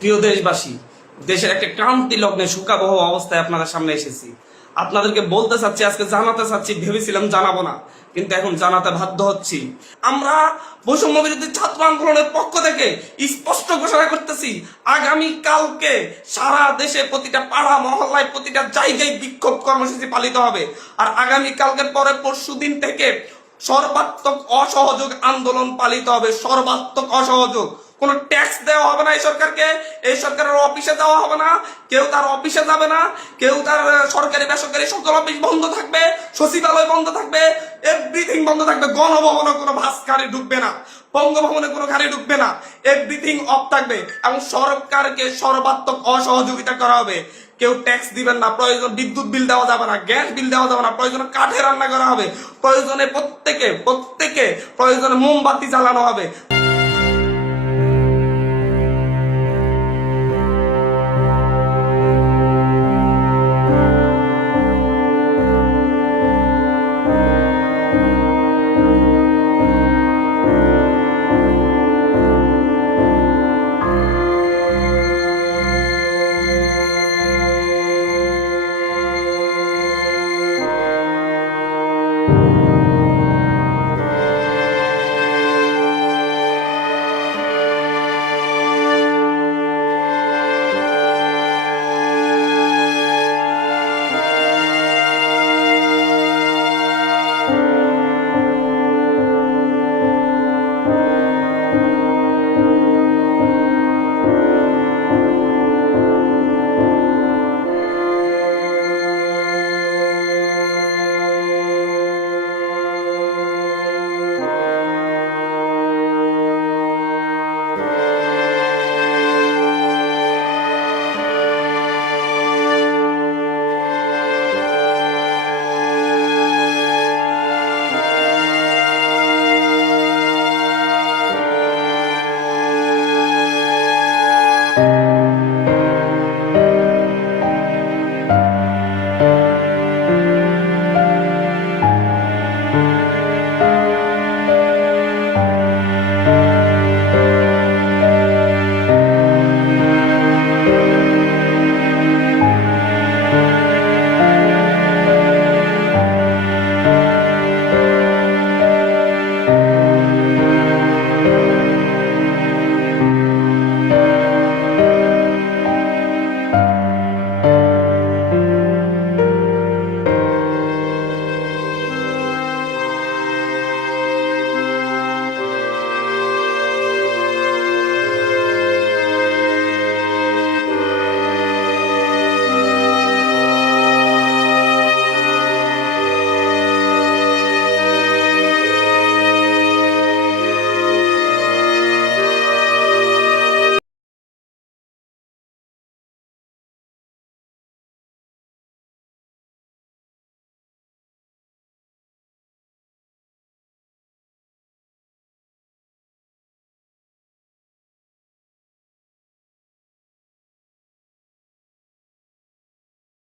প্রিয় দেশবাসী, দেশের একটা ক্রান্তি লগ্নে শোকাবহ অবস্থায় আপনাদের সামনে এসেছি। আপনাদেরকে বলতে চাচ্ছি, আজকে জানাতে চাচ্ছি, ভেবেছিলাম জানাবো না, কিন্তু এখন জানাতে বাধ্য হচ্ছি। আমরা বৈষম্য বিরোধী ছাত্র আন্দোলনের পক্ষ থেকে স্পষ্ট ঘোষণা করতেছি, আগামী কালকে সারা দেশে প্রতিটা পাড়া মহল্লায় প্রতিটা জায়গায় বিক্ষোভ কর্মসূচি পালিত হবে। আর আগামী কালকের পরে পরশু দিন থেকে সর্বাত্মক অসহযোগ আন্দোলন পালিত হবে। সর্বাত্মক অসহযোগ, কোন ট্যাক্স দেওয়া হবে না এই সরকারকে, এই সরকারের অফিসে যাওয়া হবে না, কেউ তার অফিসে যাবে না, কেউ তার সরকারি বেসরকারি সকল অফিস বন্ধ থাকবে, সচিবালয় বন্ধ থাকবে, এভরিথিং বন্ধ থাকবে। গণভবনে কোনো বাস গাড়ি ঢুকবে না, বঙ্গভবনে কোনো গাড়ি ঢুকবে না, এভরিথিং অফ থাকবে। এবং সরকারকে সর্বাত্মক অসহযোগিতা করা হবে। কেউ ট্যাক্স দিবেন না, প্রয়োজন বিদ্যুৎ বিল দেওয়া যাবে না, গ্যাস বিল দেওয়া যাবে না, প্রয়োজনে কাঠে রান্না করা হবে, প্রয়োজনে প্রত্যেকে প্রয়োজনে মোমবাতি জ্বালানো হবে।